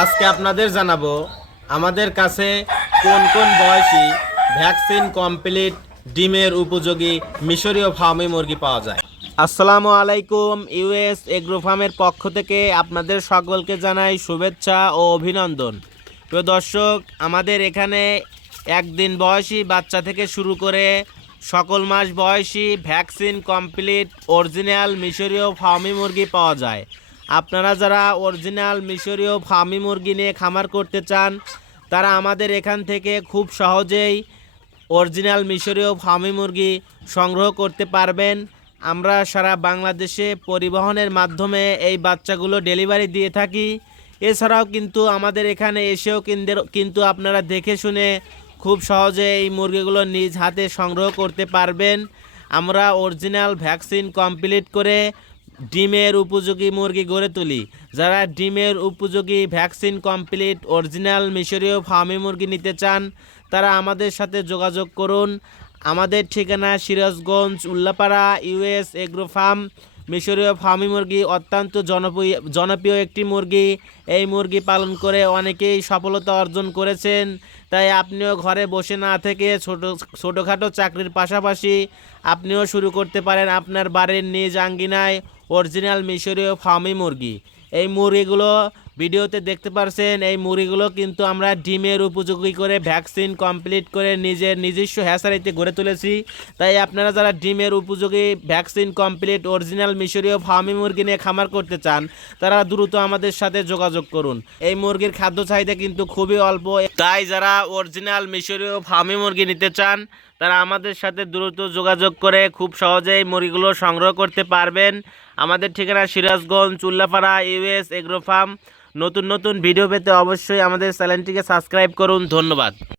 আজকে আপনাদের জানাব, আমাদের কাছে কোন কোন বয়সী ভ্যাকসিন কমপ্লিট ডিমের উপযোগী মিশরীয় ফার্মি মুরগি পাওয়া যায়। আসসালামু আলাইকুম, ইউএস এগ্রো ফার্মের পক্ষ থেকে আপনাদের সকলকে জানাই শুভেচ্ছা ও অভিনন্দন। প্রিয় দর্শক, আমাদের এখানে একদিন বয়সী বাচ্চা থেকে শুরু করে সকল মাস বয়সী ভ্যাকসিন কমপ্লিট অরিজিনাল মিশরীয় ফার্মি মুরগি পাওয়া যায়। আপনারা যারা অরিজিনাল মিশরীয় ফার্মি মুরগি নিয়ে খামার করতে চান, তারা আমাদের এখান থেকে খুব সহজেই অরিজিনাল মিশরীয় ফার্মি মুরগি সংগ্রহ করতে পারবেন। আমরা সারা বাংলাদেশে পরিবহনের মাধ্যমে এই বাচ্চাগুলো ডেলিভারি দিয়ে থাকি। এছাড়াও কিন্তু আমাদের এখানে এসেও কিন্তু আপনারা দেখে শুনে খুব সহজে এই মুরগিগুলো নিজ হাতে সংগ্রহ করতে পারবেন। আমরা অরিজিনাল ভ্যাকসিন কমপ্লিট করে ডিমের উপযোগী মুরগি গড়ে তুলি। যারা ডিমের উপযোগী ভ্যাকসিন কমপ্লিট, অরিজিনাল মিশরীয় ফার্মি মুরগি নিতে চান, তারা আমাদের সাথে যোগাযোগ করুন। আমাদের ঠিকানা Sirajganj, Ullapara, US agro farm. মিশরীয় ফার্মি মুরগি অত্যন্ত জনপ্রিয় জনপ্রিয় একটি মুরগি। এই মুরগি পালন করে অনেকেই সফলতা অর্জন করেছেন। তাই আপনিও ঘরে বসে না থেকে ছোট, ছোটোখাটো চাকরির পাশাপাশি আপনিও শুরু করতে পারেন আপনার বাড়ির নিজ আঙ্গিনায়। অরিজিনাল মিশরীয় ফার্মি মুরগি। এই মুরগিগুলো ভিডিওতে দেখতে পারছেন, এই মুরগিগুলো কিন্তু আমরা ডিমের উপযোগী করে ভ্যাকসিন কমপ্লিট করে নিজের নিজস্ব হ্যাসারিতে গড়ে তুলেছি। তাই আপনারা যারা ডিমের উপযোগী ভ্যাকসিন কমপ্লিট অরিজিনাল মিশরীয় ফার্মি মুরগি নিয়ে খামার করতে চান, তারা দ্রুত আমাদের সাথে যোগাযোগ করুন। এই মুরগির খাদ্য চাহিদা কিন্তু খুবই অল্প। তাই যারা অরিজিনাল মিশরীয় ফার্মি মুরগি নিতে চান, তারা আমাদের সাথে দ্রুত যোগাযোগ করে খুব সহজেই মুরগিগুলো সংগ্রহ করতে পারবেন। আমাদের ঠিকানা Sirajganj, Chullapara, US, agro farm. নতুন নতুন ভিডিও পেতে অবশ্যই আমাদের চ্যানেলটিকে সাবস্ক্রাইব করুন। ধন্যবাদ।